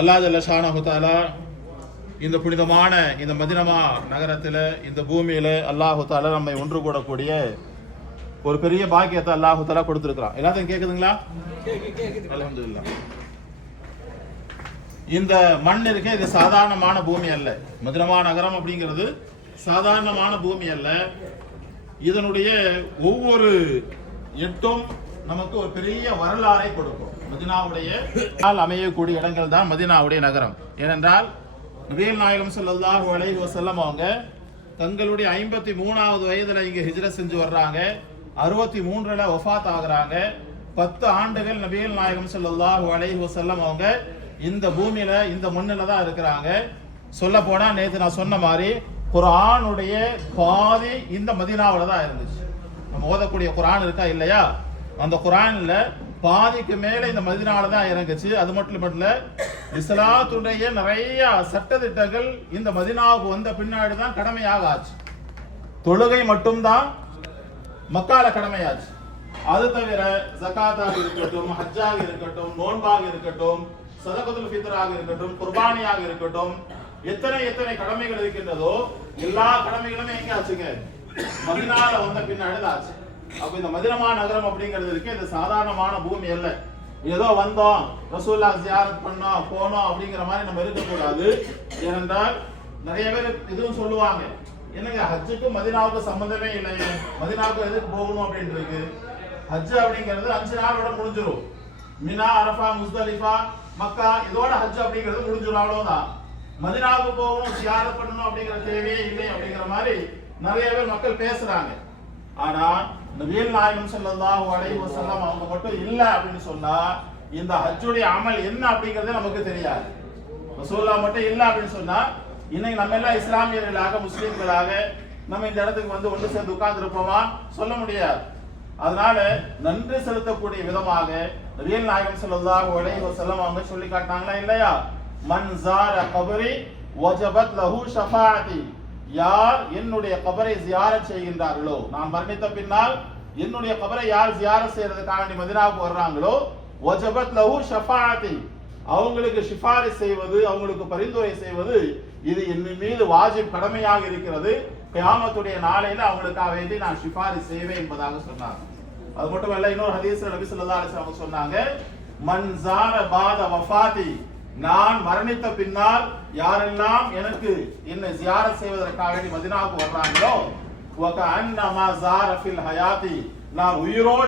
அல்லாஹ் ஜல்ல ஷானஹு தஆலா இந்த புனிதமான இந்த மதீனா நகரத்தில் இந்த பூமியில் அல்லாஹு தஆலா நம்மை ஒன்று கூடக்கூடிய ஒரு பெரிய பாக்கியத்தை அல்லாஹு தஆலா கொடுத்துருக்கிறான். எல்லாத்தையும் கேட்குதுங்களா? அல்ஹம்துலில்லாஹ். இந்த மண் இருக்க இது சாதாரணமான பூமி அல்ல. மதீனா நகரம் அப்படிங்கிறது சாதாரணமான பூமி அல்ல. இதனுடைய ஒவ்வொரு எட்டும் நமக்கு ஒரு பெரிய வரலாறை கொடுக்கும். மதீனாவுடைய அமையக்கூடிய இடங்கள் தான் மதீனாவுடைய நகரம். ஏனென்றால் நபிகள் நாயகம் ஸல்லல்லாஹு அலைஹி வஸல்லம் அவங்க தங்களுடைய 53வது வயதுல இங்க ஹிஜ்ரத் செஞ்சு வர்றாங்க. 63ல வஃபாத் ஆகுறாங்க. 10 ஆண்டுகள் நபிகள் நாயகம் ஸல்லல்லாஹு அலைஹி வஸல்லம் அவங்க இந்த பூமியில இந்த மண்ணில தான் இருக்கிறாங்க. சொல்ல போனா நேற்று நான் சொன்ன மாதிரி குர்ஆனுடைய பாதி இந்த மதீனாவுல தான் இருந்துச்சு. நம்ம ஓதக்கூடிய குர்ஆன் இருக்கா இல்லையா, அந்த குர்ஆன்ல பாதிக்கு மேல இந்த மதீனால தான் இறங்குச்சு. அது மட்டும் இல்ல, இஸ்லாத்துடைய நிறைய சட்டதிட்டங்கள் இந்த மதீனாவுக்கு வந்த பின்னாடி தான் கடமையாக ஆச்சு. தொழுகை மட்டும்தான் மக்கால கடமையாச்சு. அது தவிர ஜகாத்தாக இருக்கட்டும், ஹஜ்ஜாக இருக்கட்டும், நோன்பாக இருக்கட்டும், சதகத்துல் ஃபித்ராக இருக்கட்டும், குர்பானியாக இருக்கட்டும், எத்தனை எத்தனை கடமைகள் இருக்கின்றதோ எல்லா கடமைகளுமே எங்க ஆச்சுங்க? மதீனால வந்த பின்னாடி தான் ஆச்சு. அப்ப இந்த மதீனா நகரம் அப்படிங்கிறது இருக்கு, இது சாதாரணமான பூமி அல்ல. ஏதோ வந்தோம் ரசூலுல்லாஹ் ஜியாரத் பண்ணோம் போனோம் அப்படிங்கிற மாதிரி நம்ம இருக்கக்கூடாது. ஏனென்றால் நிறைய பேர் இதுவும் சொல்லுவாங்க, என்னங்க ஹஜ்ஜுக்கும் மதீனாவுக்கும் சம்பந்தமே இல்லையே, மதீனாவுக்கு எதுக்கு போகணும் அப்படின்னு இருக்கு. ஹஜ் அப்படிங்கிறது 5 நாளோட முடிஞ்சிடும். மினா, அரஃபா, முஸ்தலிஃபா, மக்கா இதோட ஹஜ் அப்படிங்கிறது முடிஞ்சிடும், அவ்வளவுதான். மதீனாவுக்கு போகணும் ஜியாரத் பண்ணணும் அப்படிங்கிற தேவையே இல்லை அப்படிங்கிற மாதிரி நிறைய பேர் மக்கள் பேசுறாங்க. ஆனா நபிகள் நாயகம் ஸல்லல்லாஹு அலைஹி வஸல்லம் அவங்க மட்டும் இல்ல அப்படின்னு சொன்னா இந்த ஹஜ்ஜுடைய அமல் என்ன அப்படிங்கறதே நமக்கு தெரியாது. ரசூலுல்லாஹ் மட்டும் இல்ல அப்படின்னு சொன்னா இன்னைக்கு நம்ம எல்லாம் இஸ்லாமியர்களாக முஸ்லிம்களாக நம்ம இந்த இடத்துக்கு வந்து ஒன்று சேர்ந்து உட்கார்ந்து இருப்போமா? சொல்ல முடியாது. அதனால நன்றி செலுத்தக்கூடிய விதமாக நபிகள் நாயகம் ஸல்லல்லாஹு அலைஹி வஸல்லம் அவங்க சொல்லி காட்டாங்களா இல்லையா? மன் ஸார கபரி வஜபத் லஹு ஷஃபாஅத்தி, யார் என்னுடைய கபரை ஜியாரத் செய்கின்றார்களோ, நான் மரணித்த பின்னால் என்னுடைய கபரை யார் ஜியாரத் செய்யறதுக்காக மதீனாவுக்கு வர்றாங்களோ, வஜபத் லஹு ஷஃபாஅத்தி, அவங்களுக்கு சிஃபாரிஸ் செய்வது, அவங்களுக்கு பரிந்துரை செய்வது இது என் மீது வாஜிப் கடமையாக இருக்கிறது. கியாமத்துடைய நாளையில அவங்களுக்காக வேண்டி நான் சிஃபாரிஸ் செய்வேன் என்பதாக சொன்னாங்க. அது மட்டுமல்ல, இன்னொரு ஹதீஸ்ல நபி ஸல்லல்லாஹு அலைஹி வஸல்லம் சொன்னாங்க, மன் ஸார பாத வஃபாதி, நான் மரணித்த பின்னால் யாரெல்லாம் எனக்கு என்னை ஜியாரத் செய்வதற்காக வேண்டி மதீனாவுக்கு வர்றாங்களோ, வக அன்னமா ஸார ஃபில் ஹயாதி, நான் உயிரோடு